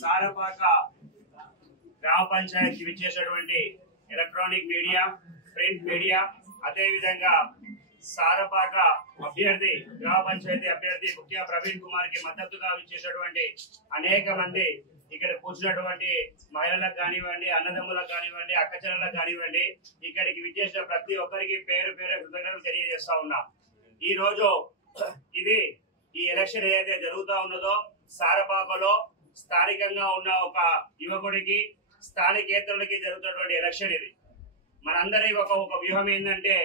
సారపాక గ్రామ పంచాయతీ విచ్చేసినటువంటి electronic media, print media, అదే విధంగా సారపాక అభ్యర్థి గ్రామ పంచాయతీ అభ్యర్థి ముఖ్య ప్రవీణ్ కుమార్ కి మద్దతుగా విచ్చేసినటువంటి అనేక మంది ఇక్కడ కూర్చున్నటువంటి మహిళలకు కానివ్వండి, అన్నదమ్ములకు కానివ్వండి, అక్కచెల్లెలకు కానివ్వండి, ఇక్కడికి విచ్చేసిన ప్రతి ఒక్కరికి పేరు పేరు కృతజ్ఞతలు తెలియజేస్తా ఉన్నా. ఈ రోజు ఇది ఈ ఎలక్షన్ ఏదైతే జరుగుతా ఉన్నదో సారపాకలో స్థానికంగా ఉన్న ఒక యువకుడికి స్థానికేతరులకి జరుగుతున్నటువంటి ఎలక్షన్ ఇది. మనందరి ఒక వ్యూహం ఏంటంటే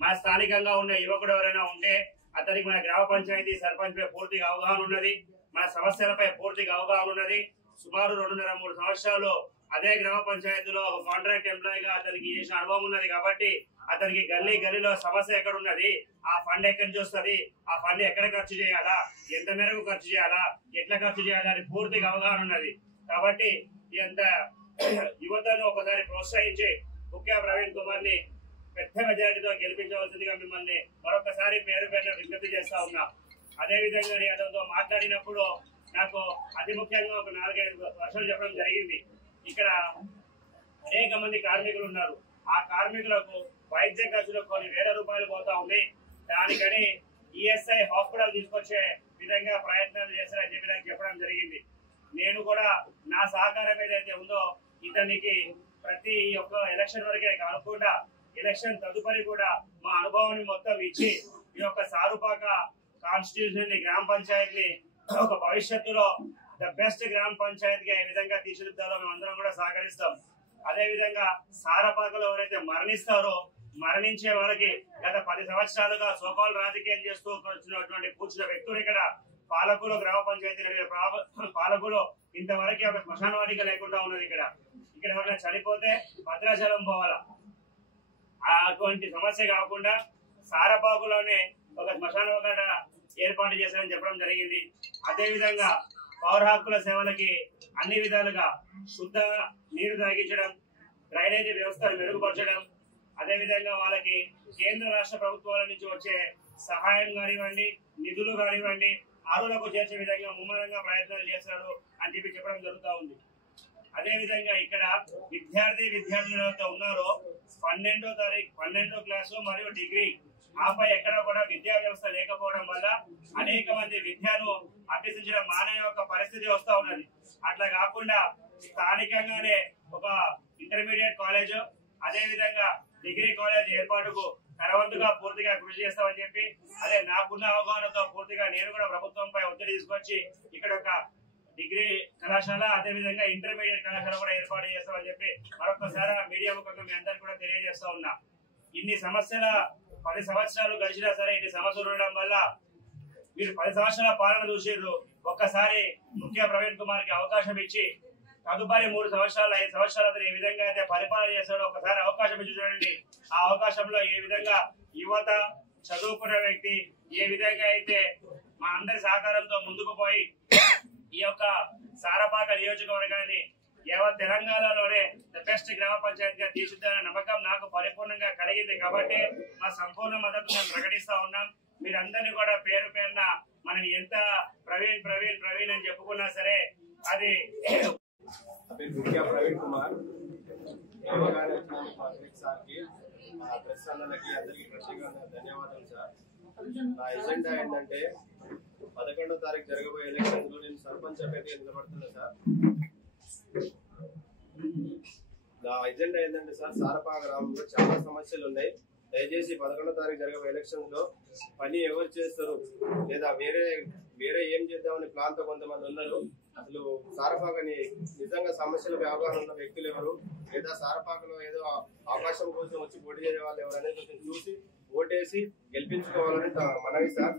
మన స్థానికంగా ఉన్న యువకుడు ఎవరైనా ఉంటే అతనికి మన గ్రామ పంచాయతీ సర్పంచ్ పై పూర్తిగా అవగాహన ఉన్నది, మన సమస్యలపై పూర్తిగా అవగాహన ఉన్నది. సుమారు 2.5-3 సంవత్సరాలు అదే గ్రామ పంచాయతీలో ఒక కాంట్రాక్ట్ ఎంప్లాయీగా అతనికి చేసిన అనుభవం ఉన్నది కాబట్టి అతనికి గల్లీలో సమస్య ఎక్కడ ఉన్నది, ఆ ఫండ్ ఎక్కడి నుంచి వస్తుంది, ఆ ఫండ్ ఎక్కడ ఖర్చు చేయాలా, ఎంత మేరకు ఖర్చు చేయాలా, ఎట్లా ఖర్చు చేయాలా అని పూర్తిగా అవగాహన ఉన్నది. కాబట్టి ఇంత యువతను ఒకసారి ప్రోత్సహించి ముఖ్య ప్రవీణ్ కుమార్ ని పెద్ద మెజారిటీతో గెలిపించవలసిందిగా మిమ్మల్ని మరొకసారి పేరు పేరున విజ్ఞప్తి చేస్తా ఉన్నా. అదే విధంగా నేను అతనితో మాట్లాడినప్పుడు నాకు అతి ముఖ్యంగా ఒక 4-5 వర్షాలు చెప్పడం జరిగింది. ఇక్కడ అనేక మంది కార్మికులు ఉన్నారు. ఆ కార్మికులకు వైద్య ఖర్చులు కొన్ని వేల రూపాయలు పోతా ఉంది. దానికని ఈఎస్ఐ హాస్పిటల్ తీసుకొచ్చే విధంగా ప్రయత్నాలు చేస్తారని చెప్పి నాకు చెప్పడం జరిగింది. నేను కూడా నా సహకారం ఏదైతే ఉందో ఇతనికి ప్రతి ఒక్క ఎలక్షన్ వరకే కాకుండా ఎలక్షన్ తదుపరి కూడా మా అనుభవాన్ని మొత్తం ఇచ్చి ఈ యొక్క సారుపాక కాన్స్టిట్యూషన్ గ్రామ పంచాయతీ ఒక భవిష్యత్తులో ద బెస్ట్ గ్రామ పంచాయతీగా ఏ విధంగా తీర్చిదిద్దాలో మేము అందరం కూడా సహకరిస్తాం. అదే విధంగా సారపాకలో ఎవరైతే మరణిస్తారో మరణించే వారికి గత 10 సంవత్సరాలుగా సోకాలు రాజకీయం చేస్తూ వచ్చినటువంటి కూర్చున్న వ్యక్తులు ఇక్కడ పాలకులు గ్రామ పంచాయతీ పాలకులు ఇంతవరకు ఒక శ్మశాన వాటిక లేకుండా ఉన్నది. ఇక్కడ ఎవరైనా చనిపోతే భద్రాచలం పోవాలా, అటువంటి సమస్య కాకుండా సారపాకులోనే ఒక శ్మశాన వాటిక ఏర్పాటు చేశారని చెప్పడం జరిగింది. అదే విధంగా పౌర హక్కుల సేవలకి అన్ని విధాలుగా శుద్ధ నీరు తాగించడం, డ్రైనేజీ వ్యవస్థను మెరుగుపరచడం, అదే విధంగా వాళ్ళకి కేంద్ర రాష్ట్ర ప్రభుత్వాల నుంచి వచ్చే సహాయం కానివ్వండి, నిధులు కానివ్వండి అర్హులకు చేర్చే విధంగా ముమ్మరంగా ప్రయత్నాలు చేస్తారు అని చెప్పి చెప్పడం జరుగుతూ ఉంది. అదే విధంగా ఇక్కడ విద్యార్థులు ఎవరైతే ఉన్నారో 12వ క్లాసు మరియు డిగ్రీ ఆపై ఎక్కడ కూడా విద్యా వ్యవస్థ లేకపోవడం వల్ల అనేక మంది విద్యను అభ్యసించడం మానే ఒక పరిస్థితి వస్తా ఉన్నది. అట్లా కాకుండా స్థానికంగానే ఒక ఇంటర్మీడియట్ కాలేజ్ అదే విధంగా డిగ్రీ కాలేజ్ ఏర్పాటుకు తరవంతుగా పూర్తిగా కృషి చేస్తామని చెప్పి అదే నాకున్న అవగాహనతో పూర్తిగా నేను కూడా ప్రభుత్వంపై ఒత్తిడి తీసుకొచ్చి ఇక్కడ ఒక డిగ్రీ కళాశాల అదే విధంగా ఇంటర్మీడియట్ కళాశాల కూడా ఏర్పాటు చేస్తామని చెప్పి మరొకసారి మీడియా ముఖంగా మీ అందరికీ కూడా తెలియజేస్తా ఉన్నా. ఇన్ని సమస్యల 10 సంవత్సరాలు గడిచినా సరే ఇన్ని సమస్యలు ఉండడం వల్ల మీరు 10 సంవత్సరాల పాలన చూసిర్రు. ఒక్కసారి ముఖ్య ప్రవీణ్ కుమార్ కి అవకాశం ఇచ్చి తదుపరి 3 సంవత్సరాలు 5 సంవత్సరాలు అతను ఏ విధంగా అయితే పరిపాలన చేస్తాడో ఒకసారి అవకాశం ఇచ్చి చూడండి. ఆ అవకాశంలో ఏ విధంగా యువత చదువుకున్న వ్యక్తి ఏ విధంగా అయితే మా అందరి సహకారంతో ముందుకు పోయి ఈ యొక్క సారపాక నియోజకవర్గాన్ని యావత్ తెలంగాణలోనే ద బెస్ట్ గ్రామ పంచాయతీగా తీర్చిదిద్దాలనే నమ్మకం నాకు పరిపూర్ణంగా కలిగింది. కాబట్టి మా సంపూర్ణ మద్దతు మేము ప్రకటిస్తా ఉన్నాం. మీరందరినీ కూడా పేరు పేరున మనం ఎంత ప్రవీణ్ అని చెప్పుకున్నా సరే అది ముఖ్య ప్రవీణ్ కుమార్ సార్కి ప్రెస్ అన్నలకి అందరికీ ప్రత్యేకంగా ధన్యవాదాలు సార్. నా ఎజెండా ఏంటంటే 11వ తారీఖు జరగబోయే ఎలక్షన్స్ లో నేను సర్పంచ్ అభ్యర్థిగా నిలబడుతున్నా సార్. నా ఎజెండా ఏంటంటే సార్ సారపాక గ్రామంలో చాలా సమస్యలు ఉన్నాయి. దయచేసి 11వ తారీఖు జరగబోయే ఎలక్షన్స్ లో పని ఎవరు చేస్తారు లేదా వేరే ఏం చేద్దామని ప్లాన్ తో కొంతమంది ఉన్నారు. అసలు సారపాకని నిజంగా సమస్యలపై అవగాహన ఉన్న వ్యక్తులు ఎవరు లేదా సారపాకలో ఏదో అవకాశం కోసం వచ్చి పోటీ చేసే వాళ్ళు ఎవరనేది కొంచెం చూసి ఓటేసి గెలిపించుకోవాలని మనవి సార్.